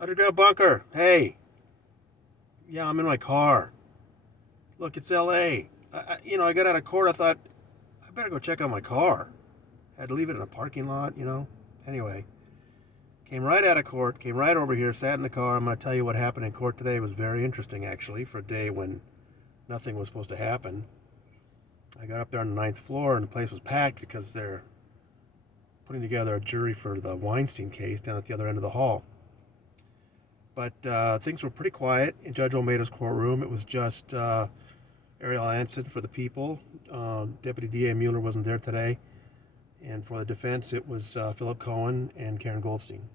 Underground bunker. Hey. Yeah, I'm in my car. Look, it's L.A. I got out of court. I thought I better go check out my car. I had to leave it in a parking lot. Anyway, came right out of court. Came right over here. Sat in the car. I'm going to tell you what happened in court today. It was very interesting, actually, for a day when nothing was supposed to happen. I got up there on the ninth floor, and the place was packed because they're putting together a jury for the Weinstein case down at the other end of the hall. But things were pretty quiet in Judge Olmedo's courtroom. It was just Ariel Anson for the people. Deputy DA Mueller wasn't there today. And for the defense, it was Philip Cohen and Karen Goldstein.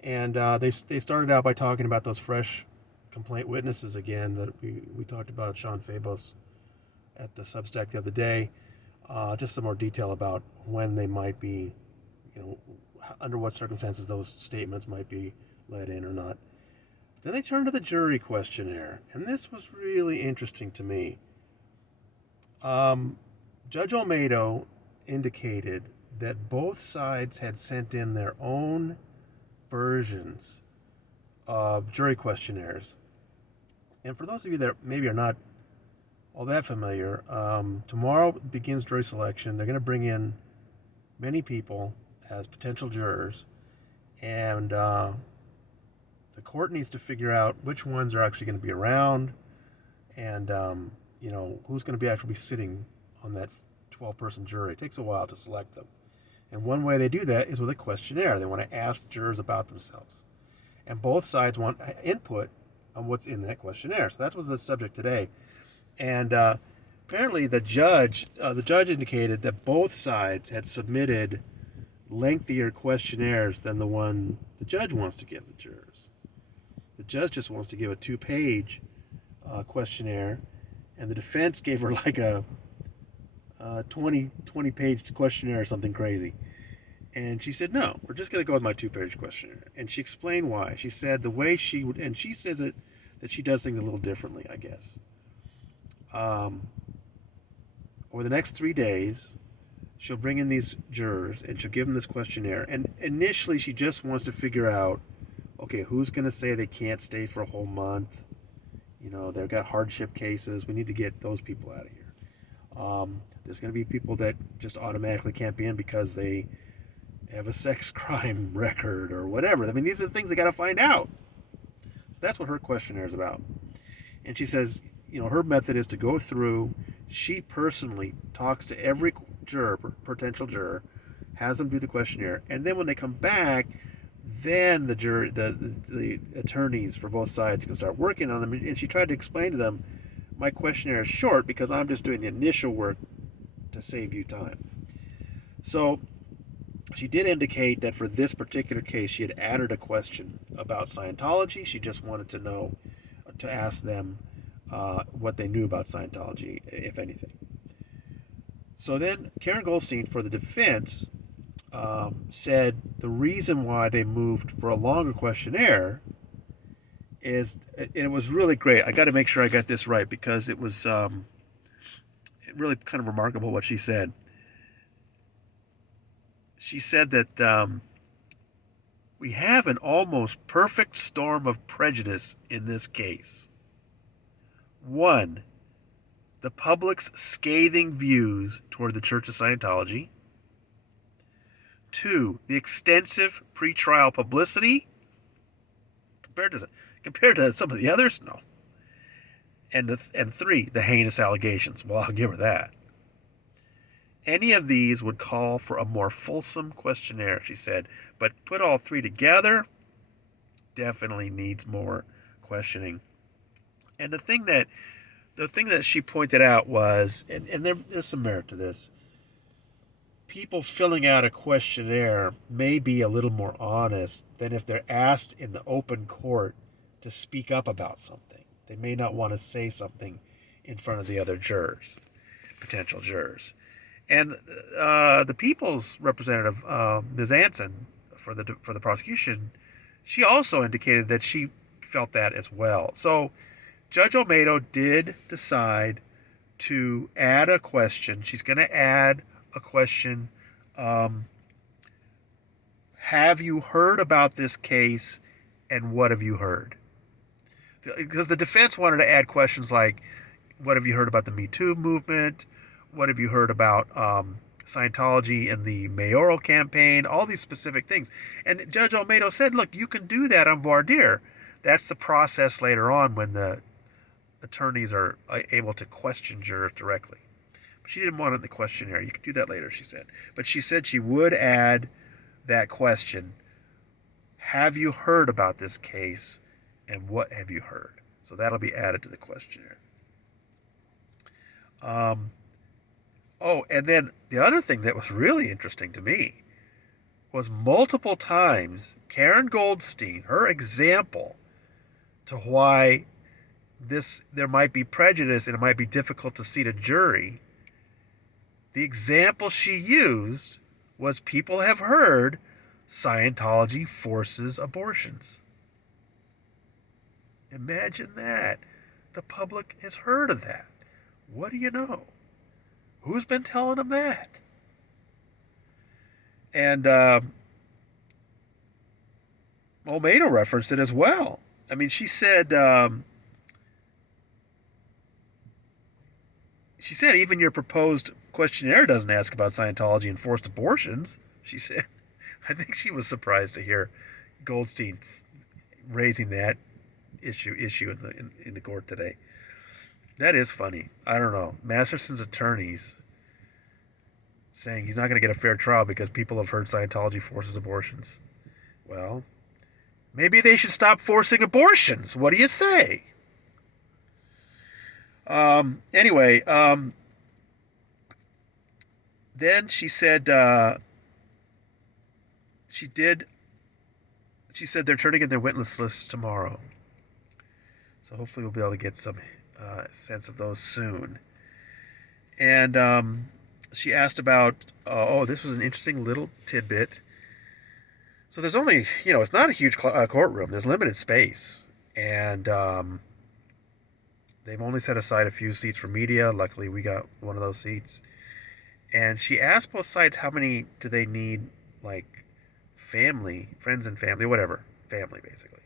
And they started out by talking about those fresh complaint witnesses again that we talked about, Sean Fabos at the Substack the other day. Just some more detail about when they might be, under what circumstances those statements might be let in or not. Then they turned to the jury questionnaire, and this was really interesting to me. Judge Olmedo indicated that both sides had sent in their own versions of jury questionnaires. And for those of you that maybe are not all that familiar, tomorrow begins jury selection. They're going to bring in many people as potential jurors, and the court needs to figure out which ones are actually going to be around, and who's going to be actually sitting on that 12-person jury. It takes a while to select them, and one way they do that is with a questionnaire. They want to ask the jurors about themselves, and both sides want input on what's in that questionnaire. So that was the subject today, and apparently the judge indicated that both sides had submitted lengthier questionnaires than the one the judge wants to give the jurors. The judge just wants to give a 2-page questionnaire, and the defense gave her like a 20-page questionnaire or something crazy. And she said, no, we're just going to go with my 2-page questionnaire. And she explained why. She said the way she would, and she says that she does things a little differently, I guess. Over the next 3 days, she'll bring in these jurors and she'll give them this questionnaire. And initially, she just wants to figure out, okay, who's going to say they can't stay for a whole month? They've got hardship cases. We need to get those people out of here. There's going to be people that just automatically can't be in because they have a sex crime record or whatever. I mean, these are the things they got to find out. So that's what her questionnaire is about. And she says, her method is to go through. She personally talks to every juror, potential juror, has them do the questionnaire, and then when they come back, then the attorneys for both sides can start working on them. And she tried to explain to them, my questionnaire is short because I'm just doing the initial work to save you time. So she did indicate that for this particular case, she had added a question about Scientology. She just wanted to ask them what they knew about Scientology, if anything. So then Karen Goldstein, for the defense, said the reason why they moved for a longer questionnaire is, and it was really great. I got to make sure I got this right because it was really kind of remarkable what she said. She said that we have an almost perfect storm of prejudice in this case. 1, the public's scathing views toward the Church of Scientology. 2, the extensive pretrial publicity compared to some of the others. No. And 3, the heinous allegations. Well, I'll give her that. Any of these would call for a more fulsome questionnaire, she said, but put all 3 together definitely needs more questioning. And the thing that she pointed out was, and there's some merit to this, people filling out a questionnaire may be a little more honest than if they're asked in the open court to speak up about something. They may not want to say something in front of the other jurors, potential jurors. And the people's representative, Ms. Anson, for the prosecution, she also indicated that she felt that as well. So Judge Olmedo did decide to add a question. She's going to add a question. Have you heard about this case and what have you heard? Because the defense wanted to add questions like, what have you heard about the Me Too movement? What have you heard about Scientology and the mayoral campaign? All these specific things. And Judge Olmedo said, look, you can do that on voir dire. That's the process later on when the attorneys are able to question jurors directly. But she didn't want it in the questionnaire. You can do that later, she said. But she said she would add that question, have you heard about this case, and what have you heard? So that'll be added to the questionnaire. Oh, and then the other thing that was really interesting to me was multiple times Karen Goldstein, her example to why there might be prejudice and it might be difficult to seat a jury. The example she used was people have heard Scientology forces abortions. Imagine that. The public has heard of that. What do you know? Who's been telling them that? And Olmedo referenced it as well. I mean, she said even your proposed questionnaire doesn't ask about Scientology and forced abortions. She said, I think she was surprised to hear Goldstein raising that issue in the court today. That is funny. I don't know. Masterson's attorneys saying he's not going to get a fair trial because people have heard Scientology forces abortions. Well, maybe they should stop forcing abortions. What do you say? Anyway, then she said she said they're turning in their witness lists tomorrow. So hopefully we'll be able to get some sense of those soon. And she asked about, this was an interesting little tidbit. So there's only, it's not a huge courtroom. There's limited space. And they've only set aside a few seats for media. Luckily, we got one of those seats. And she asked both sides how many do they need, like, family, friends and family, whatever. Family, basically.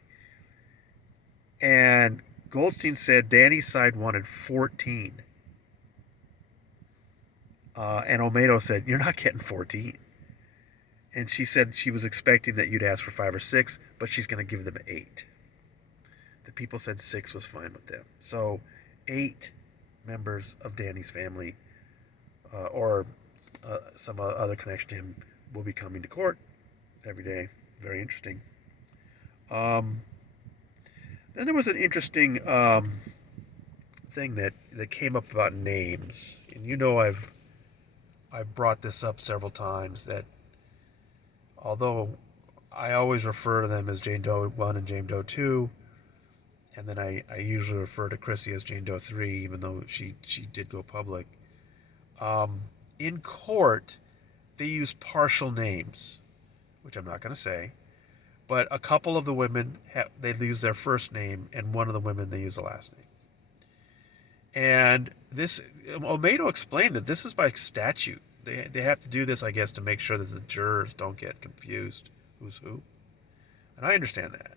And Goldstein said Danny's side wanted 14. And Olmedo said, you're not getting 14. And she said she was expecting that you'd ask for 5 or 6, but she's going to give them 8. The people said 6 was fine with them. So 8 members of Danny's family or some other connection to him will be coming to court every day. Very interesting. Then there was an interesting thing that came up about names. And I've brought this up several times that although I always refer to them as Jane Doe 1 and Jane Doe 2, and then I usually refer to Chrissy as Jane Doe 3, even though she did go public. In court, they use partial names, which I'm not going to say, but a couple of the women, they use their first name, and one of the women, they use the last name. And Olmedo explained that this is by statute. They have to do this, I guess, to make sure that the jurors don't get confused who's who. And I understand that.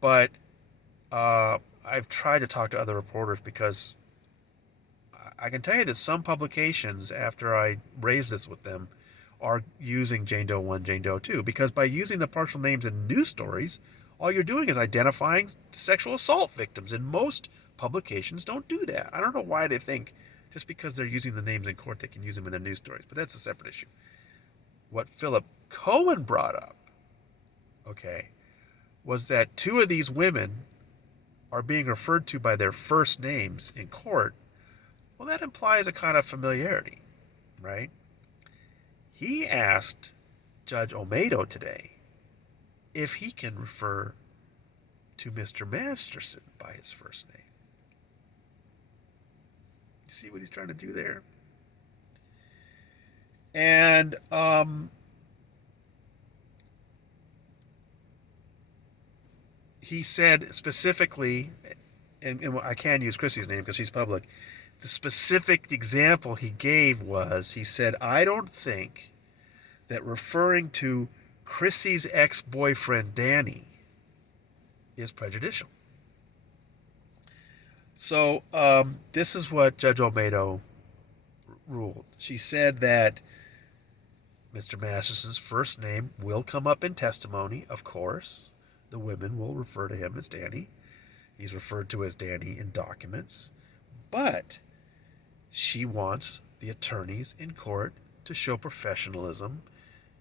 But I've tried to talk to other reporters because I can tell you that some publications, after I raised this with them, are using Jane Doe 1, Jane Doe 2. Because by using the partial names in news stories, all you're doing is identifying sexual assault victims. And most publications don't do that. I don't know why they think just because they're using the names in court, they can use them in their news stories. But that's a separate issue. What Philip Cohen brought up, was that 2 of these women are being referred to by their first names in court. Well, that implies a kind of familiarity, right? He asked Judge Olmedo today if he can refer to Mr. Masterson by his first name. You see what he's trying to do there? And he said specifically, and I can use Chrissy's name because she's public, the specific example he gave was, he said, I don't think that referring to Chrissy's ex-boyfriend Danny is prejudicial. So this is what Judge Olmedo ruled. She said that Mr. Masterson's first name will come up in testimony, of course. The women will refer to him as Danny. He's referred to as Danny in documents. But she wants the attorneys in court to show professionalism,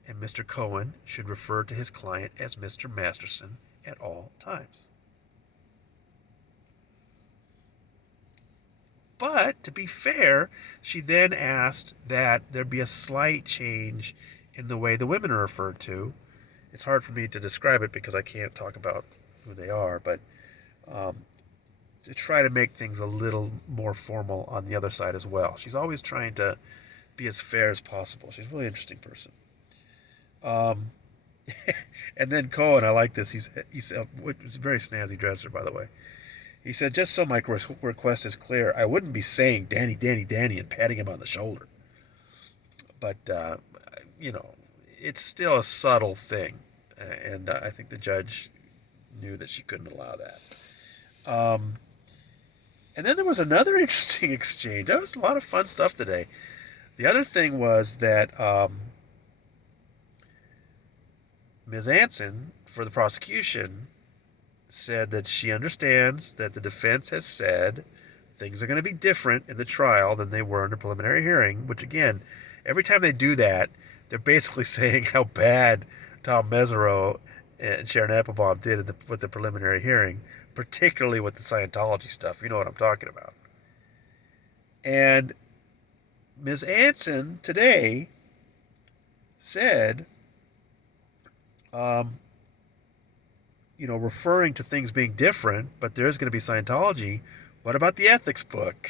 and Mr. Cohen should refer to his client as Mr. Masterson at all times. But to be fair, she then asked that there be a slight change in the way the women are referred to. It's hard for me to describe it because I can't talk about who they are, but to try to make things a little more formal on the other side as well. She's always trying to be as fair as possible. She's a really interesting person. Um, and then Cohen, I like this. He's a very snazzy dresser, by the way. He said, just so my request is clear, I wouldn't be saying Danny, Danny, Danny and patting him on the shoulder. But, it's still a subtle thing. And I think the judge knew that she couldn't allow that. And then there was another interesting exchange. That was a lot of fun stuff today. The other thing was that Ms. Anson, for the prosecution, said that she understands that the defense has said things are going to be different in the trial than they were in the preliminary hearing, which again, every time they do that, they're basically saying how bad Tom Mesereau and Sharon Applebaum did with the preliminary hearing, particularly with the Scientology stuff. You know what I'm talking about. And Ms. Anson today said, referring to things being different, but there's going to be Scientology. What about the ethics book?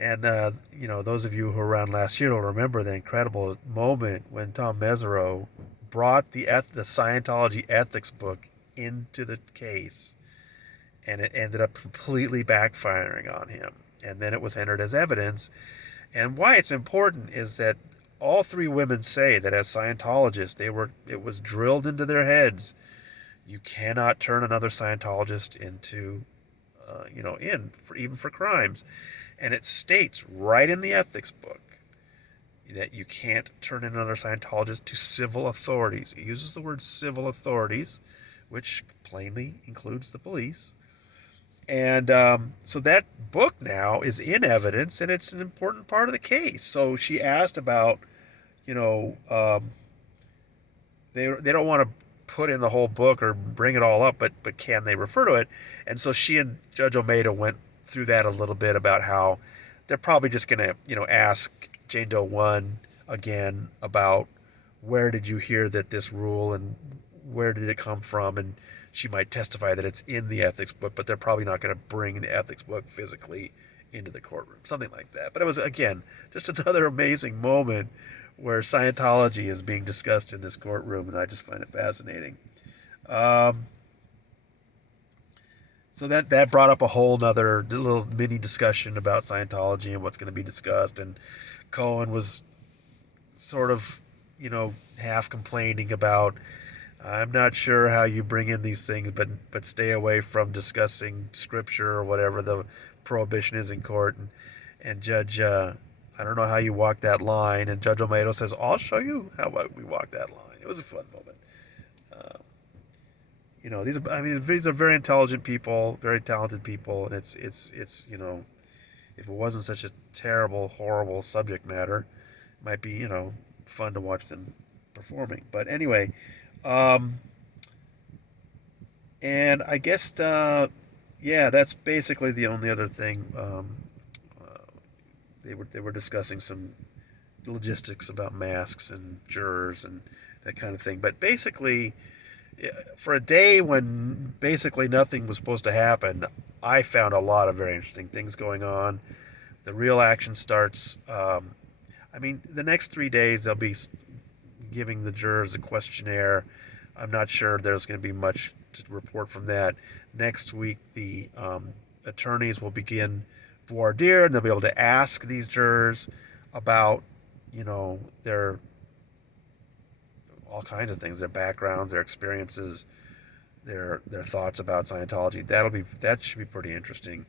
And, those of you who were around last year will remember the incredible moment when Tom Mesereau brought the Scientology ethics book into the case, and it ended up completely backfiring on him. And then it was entered as evidence. And why it's important is that all three women say that as Scientologists, it was drilled into their heads. You cannot turn another Scientologist into, even for crimes. And it states right in the ethics book that you can't turn in another Scientologist to civil authorities. It uses the word civil authorities, which plainly includes the police. And so that book now is in evidence, and it's an important part of the case. So she asked about, they don't want to put in the whole book or bring it all up, but can they refer to it? And so she and Judge Olmedo went through that a little bit about how they're probably just going to, ask Jane Doe 1 again about where did you hear that this rule and where did it come from, and she might testify that it's in the ethics book, but they're probably not going to bring the ethics book physically into the courtroom, something like that. But it was, again, just another amazing moment where Scientology is being discussed in this courtroom, and I just find it fascinating. So that brought up a whole nother little mini discussion about Scientology and what's going to be discussed. And Cohen was sort of, half complaining about, I'm not sure how you bring in these things, but stay away from discussing scripture or whatever the prohibition is in court. And Judge, I don't know how you walk that line. And Judge Olmedo says, I'll show you how we walk that line. It was a fun moment. These are very intelligent people, very talented people, and it's if it wasn't such a terrible, horrible subject matter, it might be, fun to watch them performing. But anyway, and I guess, that's basically the only other thing. They were discussing some logistics about masks and jurors and that kind of thing. But basically, for a day when basically nothing was supposed to happen, I found a lot of very interesting things going on. The real action starts. The next 3 days they'll be giving the jurors a questionnaire. I'm not sure there's going to be much to report from that. Next week, the attorneys will begin voir dire, and they'll be able to ask these jurors about, their all kinds of things, their backgrounds, their experiences, their thoughts about Scientology. That should be pretty interesting.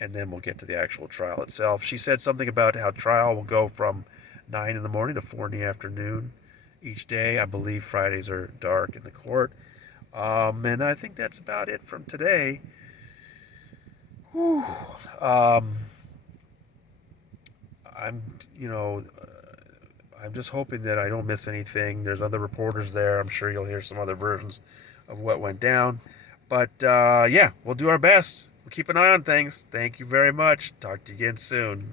And then we'll get to the actual trial itself. She said something about how trial will go from 9 in the morning to 4 in the afternoon each day. I believe Fridays are dark in the court. And I think that's about it from today. Whew. I'm, you know, I'm just hoping that I don't miss anything. There's other reporters there. I'm sure you'll hear some other versions of what went down. But yeah, we'll do our best. We'll keep an eye on things. Thank you very much. Talk to you again soon.